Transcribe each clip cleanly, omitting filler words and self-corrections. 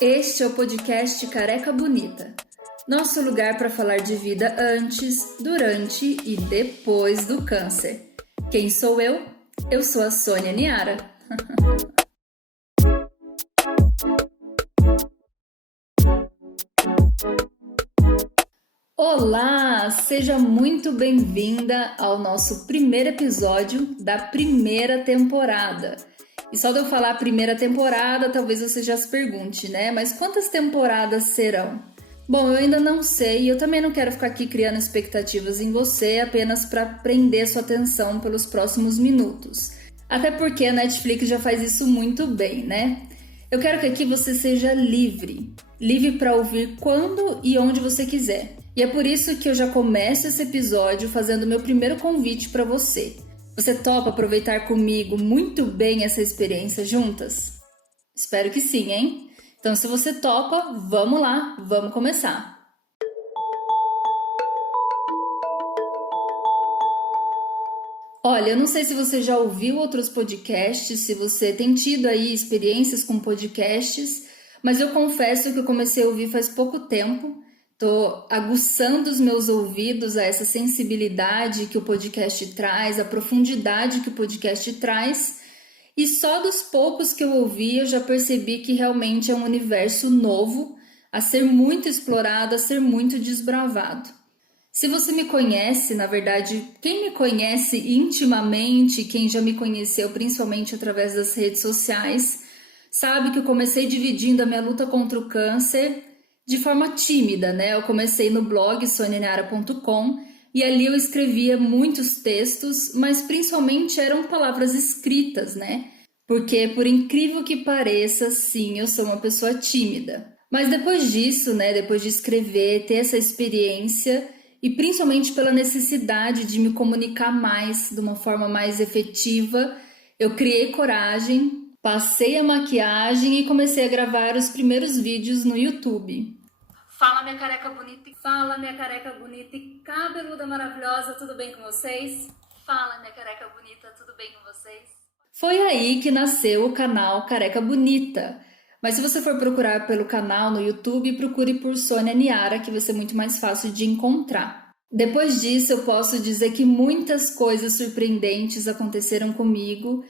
Este é o podcast Careca Bonita, nosso lugar para falar de vida antes, durante e depois do câncer. Quem sou eu? Eu sou a Sônia Niara. Olá, seja muito bem-vinda ao nosso primeiro episódio da primeira temporada. E só de eu falar primeira temporada, talvez você já se pergunte, né? Mas quantas temporadas serão? Bom, eu ainda não sei e eu também não quero ficar aqui criando expectativas em você apenas para prender sua atenção pelos próximos minutos. Até porque a Netflix já faz isso muito bem, né? Eu quero que aqui você seja livre para ouvir quando e onde você quiser. E é por isso que eu já começo esse episódio fazendo o meu primeiro convite para você. Você topa aproveitar comigo muito bem essa experiência juntas? Espero que sim, hein? Então, se você topa, vamos lá, vamos começar! Olha, eu não sei se você já ouviu outros podcasts, se você tem tido aí experiências com podcasts, mas eu confesso que eu comecei a ouvir faz pouco tempo. Estou aguçando os meus ouvidos a essa sensibilidade que o podcast traz, a profundidade que o podcast traz. E só dos poucos que eu ouvi, eu já percebi que realmente é um universo novo, a ser muito explorado, a ser muito desbravado. Se você me conhece, na verdade, quem me conhece intimamente, quem já me conheceu principalmente através das redes sociais, sabe que eu comecei dividindo a minha luta contra o câncer de forma tímida, né? Eu comecei no blog sonianiara.com e ali eu escrevia muitos textos, mas principalmente eram palavras escritas, né? Porque, por incrível que pareça, sim, eu sou uma pessoa tímida. Mas depois disso, né? Depois de escrever, ter essa experiência e principalmente pela necessidade de me comunicar mais, de uma forma mais efetiva, eu criei coragem, passei a maquiagem e comecei a gravar os primeiros vídeos no YouTube. Fala minha careca bonita e cabeluda maravilhosa, tudo bem com vocês? Fala minha careca bonita, tudo bem com vocês? Foi aí que nasceu o canal Careca Bonita. Mas se você for procurar pelo canal no YouTube, procure por Sônia Niara, que vai ser muito mais fácil de encontrar. Depois disso, eu posso dizer que muitas coisas surpreendentes aconteceram comigo.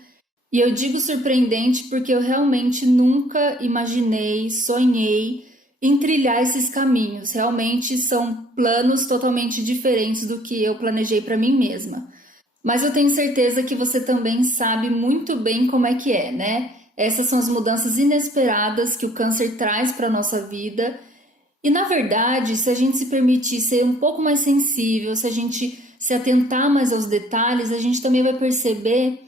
E eu digo surpreendente porque eu realmente nunca imaginei, sonhei em trilhar esses caminhos. Realmente são planos totalmente diferentes do que eu planejei para mim mesma. Mas eu tenho certeza que você também sabe muito bem como é que é, né? Essas são as mudanças inesperadas que o câncer traz para a nossa vida. E, na verdade, se a gente se permitir ser um pouco mais sensível, se a gente se atentar mais aos detalhes, a gente também vai perceber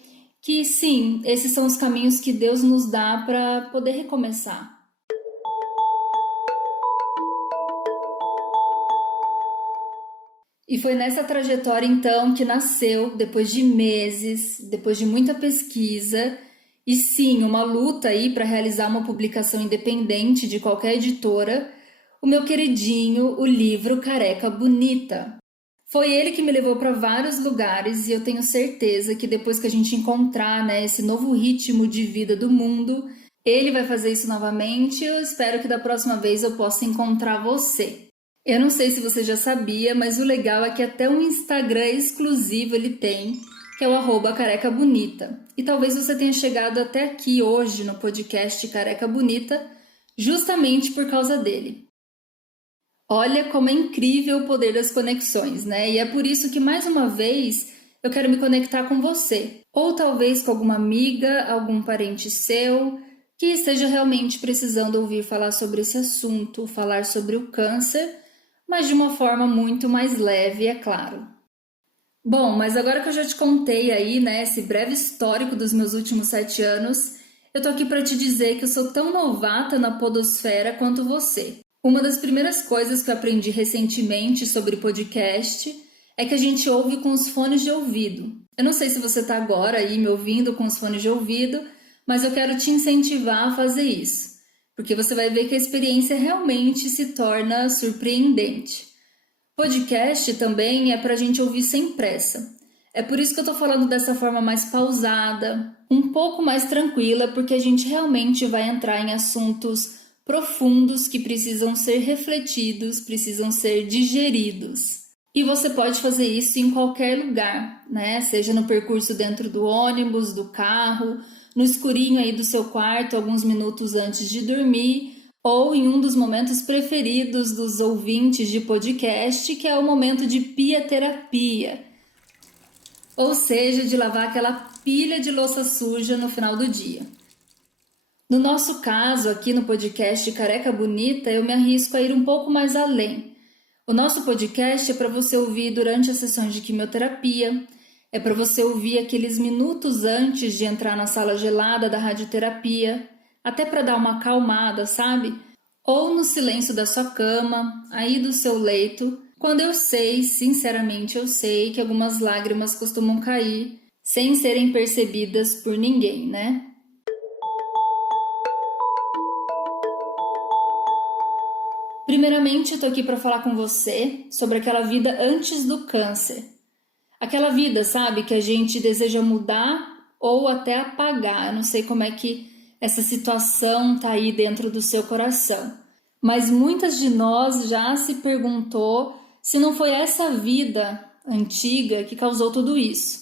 que, sim, esses são os caminhos que Deus nos dá para poder recomeçar. E foi nessa trajetória, então, que nasceu, depois de meses, depois de muita pesquisa, e sim, uma luta aí para realizar uma publicação independente de qualquer editora, o meu queridinho, o livro Careca Bonita. Foi ele que me levou para vários lugares e eu tenho certeza que depois que a gente encontrar, né, esse novo ritmo de vida do mundo, ele vai fazer isso novamente e eu espero que da próxima vez eu possa encontrar você. Eu não sei se você já sabia, mas o legal é que até um Instagram exclusivo ele tem, que é o @carecabonita. E talvez você tenha chegado até aqui hoje no podcast Careca Bonita justamente por causa dele. Olha como é incrível o poder das conexões, né? E é por isso que mais uma vez eu quero me conectar com você. Ou talvez com alguma amiga, algum parente seu, que esteja realmente precisando ouvir falar sobre esse assunto, falar sobre o câncer, mas de uma forma muito mais leve, é claro. Bom, mas agora que eu já te contei aí, né, esse breve histórico dos meus últimos 7 anos, eu tô aqui para te dizer que eu sou tão novata na podosfera quanto você. Uma das primeiras coisas que eu aprendi recentemente sobre podcast é que a gente ouve com os fones de ouvido. Eu não sei se você tá agora aí me ouvindo com os fones de ouvido, mas eu quero te incentivar a fazer isso. Porque você vai ver que a experiência realmente se torna surpreendente. Podcast também é para a gente ouvir sem pressa. É por isso que eu tô falando dessa forma mais pausada, um pouco mais tranquila, porque a gente realmente vai entrar em assuntos profundos que precisam ser refletidos, precisam ser digeridos. E você pode fazer isso em qualquer lugar, né? Seja no percurso dentro do ônibus, do carro, no escurinho aí do seu quarto, alguns minutos antes de dormir, ou em um dos momentos preferidos dos ouvintes de podcast, que é o momento de pia-terapia, ou seja, de lavar aquela pilha de louça suja no final do dia. No nosso caso, aqui no podcast Careca Bonita, eu me arrisco a ir um pouco mais além. O nosso podcast é para você ouvir durante as sessões de quimioterapia, é para você ouvir aqueles minutos antes de entrar na sala gelada da radioterapia, até para dar uma acalmada, sabe? Ou no silêncio da sua cama, aí do seu leito, quando eu sei, sinceramente eu sei, que algumas lágrimas costumam cair sem serem percebidas por ninguém, né? Primeiramente, eu tô aqui para falar com você sobre aquela vida antes do câncer. Aquela vida, sabe, que a gente deseja mudar ou até apagar. Eu não sei como é que essa situação tá aí dentro do seu coração. Mas muitas de nós já se perguntou se não foi essa vida antiga que causou tudo isso.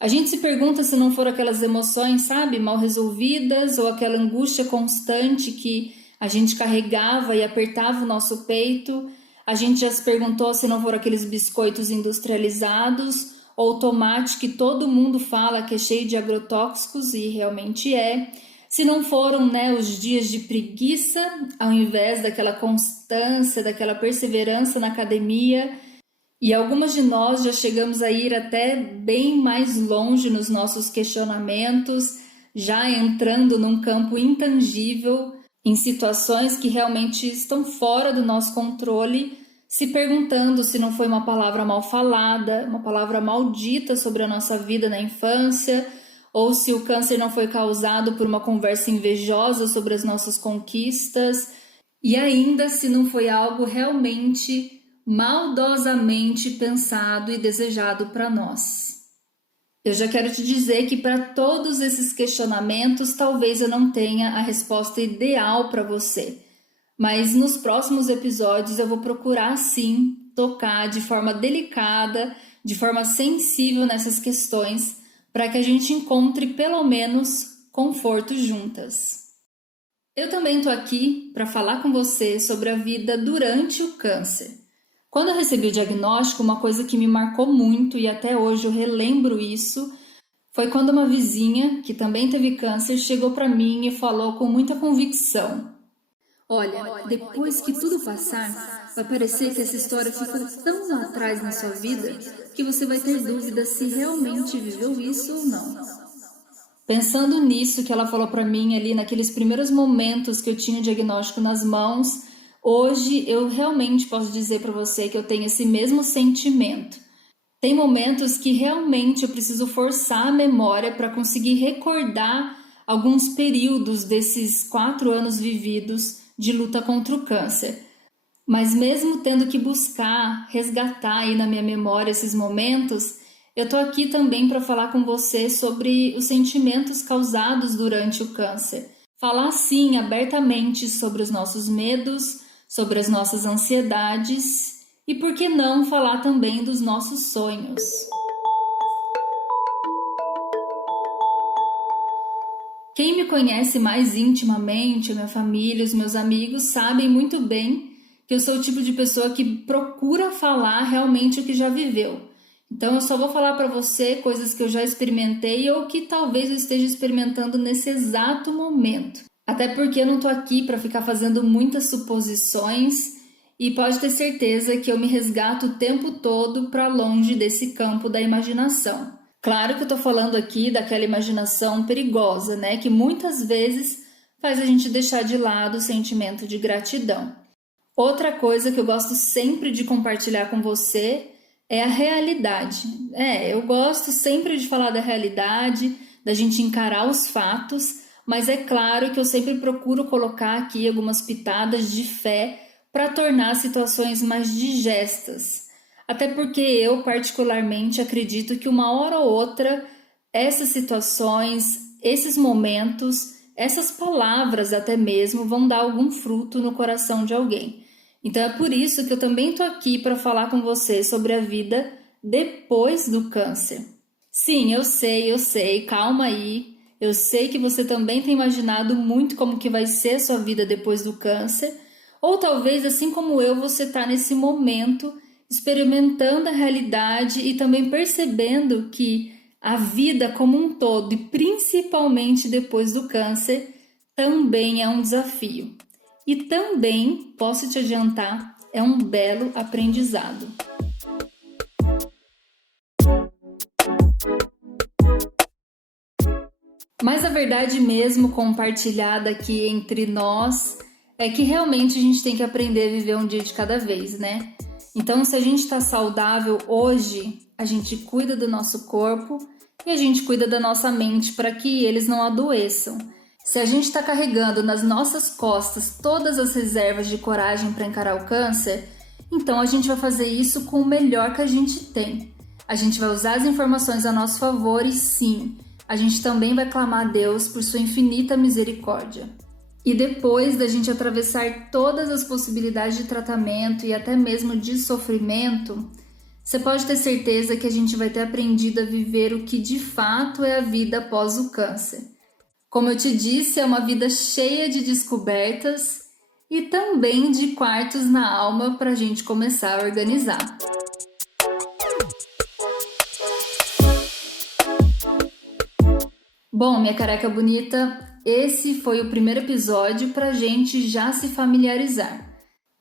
A gente se pergunta se não foram aquelas emoções, sabe, mal resolvidas ou aquela angústia constante que a gente carregava e apertava o nosso peito. A gente já se perguntou se não foram aqueles biscoitos industrializados ou tomate que todo mundo fala que é cheio de agrotóxicos e realmente é. Se não foram, né, os dias de preguiça, ao invés daquela constância, daquela perseverança na academia. E algumas de nós já chegamos a ir até bem mais longe nos nossos questionamentos, já entrando num campo intangível, em situações que realmente estão fora do nosso controle, se perguntando se não foi uma palavra mal falada, uma palavra maldita sobre a nossa vida na infância, ou se o câncer não foi causado por uma conversa invejosa sobre as nossas conquistas, e ainda se não foi algo realmente maldosamente pensado e desejado para nós. Eu já quero te dizer que para todos esses questionamentos, talvez eu não tenha a resposta ideal para você, mas nos próximos episódios eu vou procurar sim tocar de forma delicada, de forma sensível nessas questões, para que a gente encontre pelo menos conforto juntas. Eu também estou aqui para falar com você sobre a vida durante o câncer. Quando eu recebi o diagnóstico, uma coisa que me marcou muito e até hoje eu relembro isso, foi quando uma vizinha, que também teve câncer, chegou para mim e falou com muita convicção: "Olha, depois que tudo passar, vai parecer que essa história ficou tão lá atrás na sua vida que você vai ter dúvida se realmente viveu isso ou não." Pensando nisso que ela falou para mim ali naqueles primeiros momentos que eu tinha o diagnóstico nas mãos, hoje eu realmente posso dizer para você que eu tenho esse mesmo sentimento. Tem momentos que realmente eu preciso forçar a memória para conseguir recordar alguns períodos desses 4 anos vividos de luta contra o câncer. Mas mesmo tendo que buscar, resgatar aí na minha memória esses momentos, eu tô aqui também para falar com você sobre os sentimentos causados durante o câncer. Falar sim abertamente sobre os nossos medos, sobre as nossas ansiedades e por que não falar também dos nossos sonhos. Quem me conhece mais intimamente, a minha família, os meus amigos, sabem muito bem que eu sou o tipo de pessoa que procura falar realmente o que já viveu. Então eu só vou falar para você coisas que eu já experimentei ou que talvez eu esteja experimentando nesse exato momento. Até porque eu não tô aqui para ficar fazendo muitas suposições e pode ter certeza que eu me resgato o tempo todo para longe desse campo da imaginação. Claro que eu tô falando aqui daquela imaginação perigosa, né? Que muitas vezes faz a gente deixar de lado o sentimento de gratidão. Outra coisa que eu gosto sempre de compartilhar com você é a realidade. Eu gosto sempre de falar da realidade, da gente encarar os fatos, mas é claro que eu sempre procuro colocar aqui algumas pitadas de fé para tornar as situações mais digestas. Até porque eu particularmente acredito que uma hora ou outra essas situações, esses momentos, essas palavras até mesmo vão dar algum fruto no coração de alguém. Então é por isso que eu também estou aqui para falar com você sobre a vida depois do câncer. Sim, eu sei, calma aí. Eu sei que você também tem imaginado muito como que vai ser a sua vida depois do câncer, ou talvez, assim como eu, você está nesse momento experimentando a realidade e também percebendo que a vida como um todo, e principalmente depois do câncer, também é um desafio. E também, posso te adiantar, é um belo aprendizado. Mas a verdade mesmo compartilhada aqui entre nós é que realmente a gente tem que aprender a viver um dia de cada vez, né? Então, se a gente está saudável hoje, a gente cuida do nosso corpo e a gente cuida da nossa mente para que eles não adoeçam. Se a gente está carregando nas nossas costas todas as reservas de coragem para encarar o câncer, então a gente vai fazer isso com o melhor que a gente tem. A gente vai usar as informações a nosso favor e sim, a gente também vai clamar a Deus por sua infinita misericórdia. E depois da gente atravessar todas as possibilidades de tratamento e até mesmo de sofrimento, você pode ter certeza que a gente vai ter aprendido a viver o que de fato é a vida após o câncer. Como eu te disse, é uma vida cheia de descobertas e também de quartos na alma para a gente começar a organizar. Bom, minha careca bonita, esse foi o primeiro episódio para a gente já se familiarizar.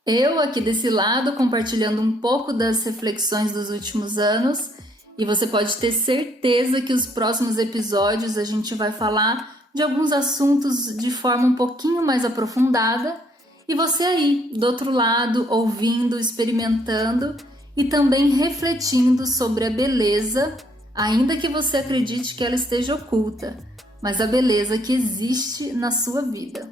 Eu aqui desse lado compartilhando um pouco das reflexões dos últimos anos e você pode ter certeza que os próximos episódios a gente vai falar de alguns assuntos de forma um pouquinho mais aprofundada e você aí, do outro lado, ouvindo, experimentando e também refletindo sobre a beleza, ainda que você acredite que ela esteja oculta, mas a beleza que existe na sua vida.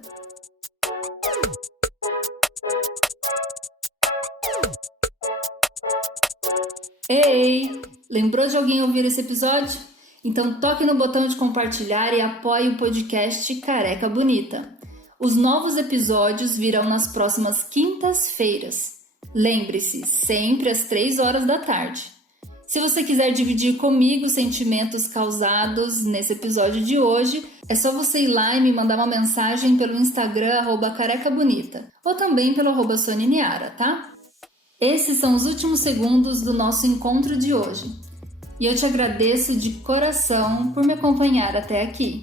Ei, lembrou de alguém ouvir esse episódio? Então toque no botão de compartilhar e apoie o podcast Careca Bonita. Os novos episódios virão nas próximas quintas-feiras. Lembre-se, sempre às 3 horas da tarde. Se você quiser dividir comigo os sentimentos causados nesse episódio de hoje, é só você ir lá e me mandar uma mensagem pelo Instagram @carecabonita ou também pelo @soniniara, tá? Esses são os últimos segundos do nosso encontro de hoje. E eu te agradeço de coração por me acompanhar até aqui.